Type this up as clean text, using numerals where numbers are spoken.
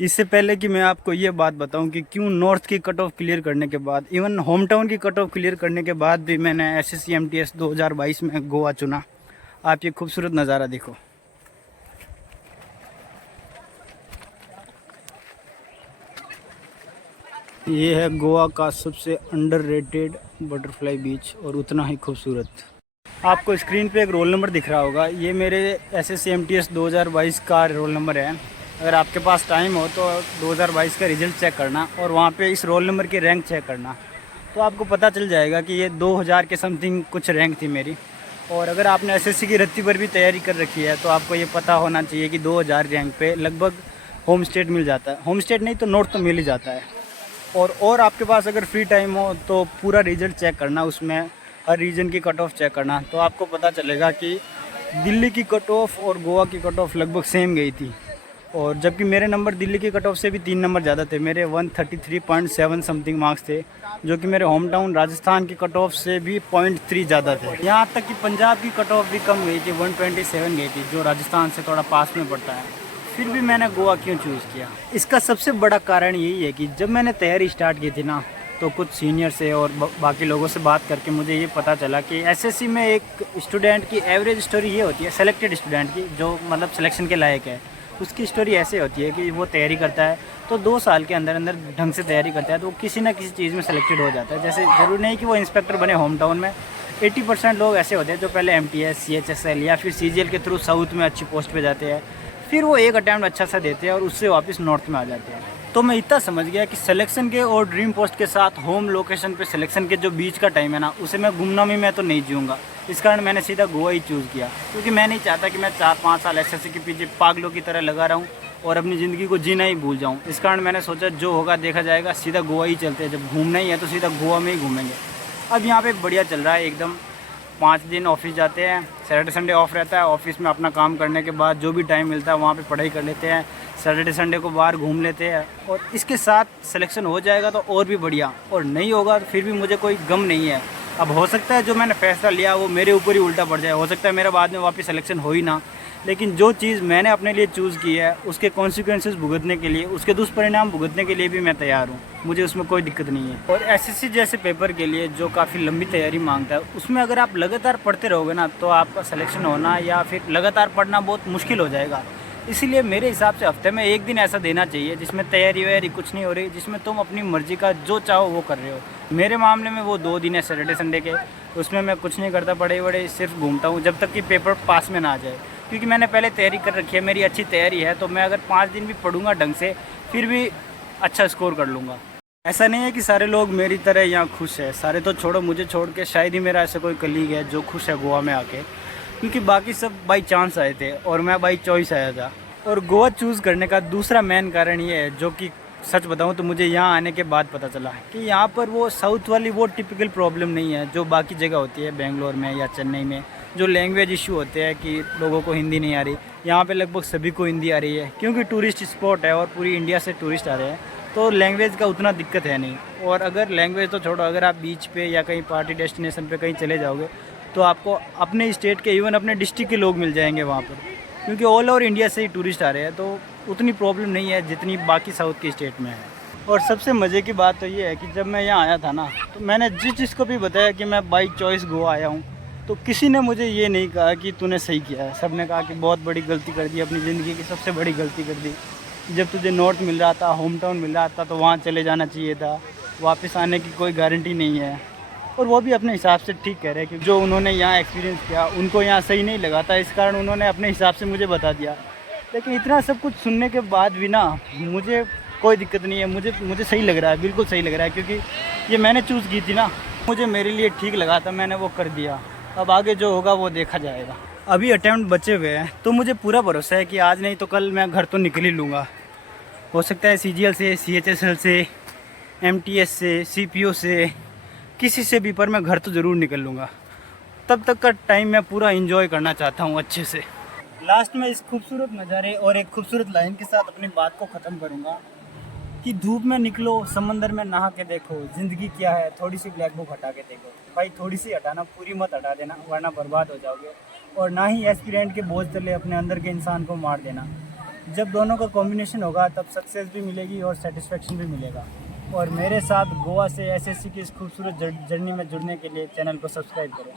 इससे पहले कि मैं आपको ये बात बताऊं कि क्यों नॉर्थ की कट ऑफ क्लियर करने के बाद, इवन होम टाउन की कट ऑफ क्लियर करने के बाद भी मैंने एसएससी एमटीएस 2022 में गोवा चुना। आप ये खूबसूरत नज़ारा देखो। ये है गोवा का सबसे अंडररेटेड बटरफ्लाई बीच और उतना ही खूबसूरत। आपको स्क्रीन पे एक रोल नंबर दिख रहा होगा, ये मेरे एसएससी एमटीएस 2022 का रोल नंबर है। अगर आपके पास टाइम हो तो 2022 का रिज़ल्ट चेक करना और वहाँ पे इस रोल नंबर की रैंक चेक करना, तो आपको पता चल जाएगा कि ये 2000 के समथिंग कुछ रैंक थी मेरी। और अगर आपने एसएससी की रत्ती पर भी तैयारी कर रखी है तो आपको ये पता होना चाहिए कि 2000 रैंक पे लगभग होम स्टेट मिल जाता है। होम स्टेट नहीं तो नॉर्थ तो मिल ही जाता है। और आपके पास अगर फ्री टाइम हो तो पूरा रिजल्ट चेक करना, उसमें हर रीजन की कट ऑफ चेक करना, तो आपको पता चलेगा कि दिल्ली की कट ऑफ और गोवा की कट ऑफ लगभग सेम गई थी। और जबकि मेरे नंबर दिल्ली की कट ऑफ से भी 3 नंबर ज़्यादा थे, मेरे 133.7 समथिंग मार्क्स थे, जो कि मेरे होम टाउन राजस्थान की कट ऑफ से भी 0.3 ज़्यादा थे। यहाँ तक कि पंजाब की कट ऑफ भी कम गई थी, 127 गई थी, जो राजस्थान से थोड़ा पास में पड़ता है। फिर भी मैंने गोवा क्यों चूज़ किया, इसका सबसे बड़ा कारण यही है कि जब मैंने तैयारी स्टार्ट की थी ना, तो कुछ सीनियर से और बाकी लोगों से बात करके मुझे ये पता चला कि एसएससी में एक स्टूडेंट की एवरेज स्टोरी ये होती है, सेलेक्टेड स्टूडेंट की जो मतलब सिलेक्शन के लायक है, उसकी स्टोरी ऐसे होती है कि वो तैयारी करता है तो 2 साल के अंदर अंदर ढंग से तैयारी करता है तो वो किसी ना किसी चीज़ में सेलेक्टेड हो जाता है। जैसे ज़रूरी नहीं कि वो इंस्पेक्टर बने होम टाउन में, 80% लोग ऐसे होते हैं जो पहले एमटीएस, सीएचएसएल या फिर सीजीएल के थ्रू साउथ में अच्छी पोस्ट पे जाते हैं, फिर वो एक अटैम्प्ट अच्छा सा देते हैं और उससे वापस नॉर्थ में आ जाते हैं। तो मैं इतना समझ गया कि सिलेक्शन के और ड्रीम पोस्ट के साथ होम लोकेशन पे सिलेक्शन के जो बीच का टाइम है ना, उसे मैं गुमनामी में तो नहीं जीऊँगा। इस कारण मैंने सीधा गोवा ही चूज़ किया, क्योंकि मैं नहीं चाहता कि मैं 4-5 साल एसएससी के पीछे पागलों की तरह लगा रहूँ और अपनी ज़िंदगी को जीना ही भूल जाऊँ। इस कारण मैंने सोचा जो होगा देखा जाएगा, सीधा गोवा ही चलते हैं, जब घूमना ही है तो सीधा गोवा में ही घूमेंगे। अब यहाँ पे बढ़िया चल रहा है एकदम। 5 दिन ऑफिस जाते हैं, सैटरडे संडे ऑफ रहता है, ऑफिस में अपना काम करने के बाद जो भी टाइम मिलता है वहाँ पे पढ़ाई कर लेते हैं, सैटरडे संडे को बाहर घूम लेते हैं। और इसके साथ सिलेक्शन हो जाएगा तो और भी बढ़िया, और नहीं होगा तो फिर भी मुझे कोई गम नहीं है। अब हो सकता है जो मैंने फैसला लिया वो मेरे ऊपर ही उल्टा पड़ जाए, हो सकता है मेरा बाद में वापस सिलेक्शन हो ही ना, लेकिन जो चीज़ मैंने अपने लिए चूज़ की है उसके कॉन्सिक्वेंसेस भुगतने के लिए, उसके दुष्परिणाम भुगतने के लिए भी मैं तैयार हूँ, मुझे उसमें कोई दिक्कत नहीं है। और एसएससी जैसे पेपर के लिए जो काफ़ी लंबी तैयारी मांगता है, उसमें अगर आप लगातार पढ़ते रहोगे ना तो आपका सिलेक्शन होना या फिर लगातार पढ़ना बहुत मुश्किल हो जाएगा। इसीलिए मेरे हिसाब से हफ्ते में 1 दिन ऐसा देना चाहिए जिसमें तैयारी वैयारी कुछ नहीं हो रही, जिसमें तुम अपनी मर्जी का जो चाहो वो कर रहे हो। मेरे मामले में वो 2 दिन है सैटरडे संडे के, उसमें मैं कुछ नहीं करता, पढ़े वढ़े सिर्फ घूमता हूँ जब तक कि पेपर पास में ना आ जाए, क्योंकि मैंने पहले तैयारी कर रखी है, मेरी अच्छी तैयारी है, तो मैं अगर 5 दिन भी पढ़ूंगा ढंग से फिर भी अच्छा स्कोर कर लूँगा। ऐसा नहीं है कि सारे लोग मेरी तरह यहाँ खुश है, सारे तो छोड़ो, मुझे छोड़ के शायद ही मेरा ऐसा कोई कलीग है जो खुश है गोवा में आके, क्योंकि बाकी सब बाई चांस आए थे और मैं बाई चॉइस आया था। और गोवा चूज़ करने का दूसरा मेन कारण ये है, जो कि सच बताऊं तो मुझे यहाँ आने के बाद पता चला कि यहाँ पर वो साउथ वाली वो टिपिकल प्रॉब्लम नहीं है जो बाकी जगह होती है, बेंगलोर में या चेन्नई में, जो लैंग्वेज इशू होते हैं कि लोगों को हिंदी नहीं आ रही। यहाँ पे लगभग सभी को हिंदी आ रही है, क्योंकि टूरिस्ट स्पॉट है और पूरी इंडिया से टूरिस्ट आ रहे हैं, तो लैंग्वेज का उतना दिक्कत है नहीं। और अगर लैंग्वेज तो छोड़ो, अगर आप बीच पे या कहीं पार्टी डेस्टिनेशन पे कहीं चले जाओगे तो आपको अपने स्टेट के, इवन अपने डिस्ट्रिक्ट के लोग मिल जाएंगे वहाँ पर, क्योंकि ऑल ओवर इंडिया से ही टूरिस्ट आ रहे हैं, तो उतनी प्रॉब्लम नहीं है जितनी बाकी साउथ के स्टेट में है। और सबसे मज़े की बात तो ये है कि जब मैं यहाँ आया था ना, तो मैंने जिसको भी बताया कि मैं बाई चॉइस गोवा आया हूँ, तो किसी ने मुझे ये नहीं कहा कि तूने सही किया है। सब ने कहा कि बहुत बड़ी गलती कर दी, अपनी ज़िंदगी की सबसे बड़ी गलती कर दी। जब तुझे नॉर्थ मिल रहा था, होम टाउन मिल रहा था, तो वहाँ चले जाना चाहिए था, वापस आने की कोई गारंटी नहीं है। और वो भी अपने हिसाब से ठीक कह रहे हैं कि जो उन्होंने यहाँ एक्सपीरियंस किया उनको यहाँ सही नहीं लगा था, इस कारण उन्होंने अपने हिसाब से मुझे बता दिया। लेकिन इतना सब कुछ सुनने के बाद भी ना मुझे कोई दिक्कत नहीं है, मुझे सही लग रहा है, बिल्कुल सही लग रहा है, क्योंकि ये मैंने चूज़ की थी ना, मुझे मेरे लिए ठीक लगा था, मैंने वो कर दिया। अब आगे जो होगा वो देखा जाएगा। अभी अटैम्प्ट बचे हुए हैं तो मुझे पूरा भरोसा है कि आज नहीं तो कल मैं घर तो निकल ही लूँगा। हो सकता है सीजीएल से, सीएचएसएल से, एमटीएस से, सीपीओ से, किसी से भी, पर मैं घर तो ज़रूर निकल लूँगा। तब तक का टाइम मैं पूरा एंजॉय करना चाहता हूँ अच्छे से। लास्ट में इस खूबसूरत नज़ारे और एक खूबसूरत लाइन के साथ अपनी बात को ख़त्म करूँगा कि धूप में निकलो, समंदर में नहा के देखो, ज़िंदगी क्या है, थोड़ी सी ब्लैक बुक हटा के देखो। भाई थोड़ी सी हटाना, पूरी मत हटा देना, वरना बर्बाद हो जाओगे। और ना ही एस्पिरेंट के बोझ तले अपने अंदर के इंसान को मार देना। जब दोनों का कॉम्बिनेशन होगा तब सक्सेस भी मिलेगी और सेटिस्फेक्शन भी मिलेगा। और मेरे साथ गोवा से एसएससी की इस खूबसूरत जर्नी में जुड़ने के लिए चैनल को सब्सक्राइब करें।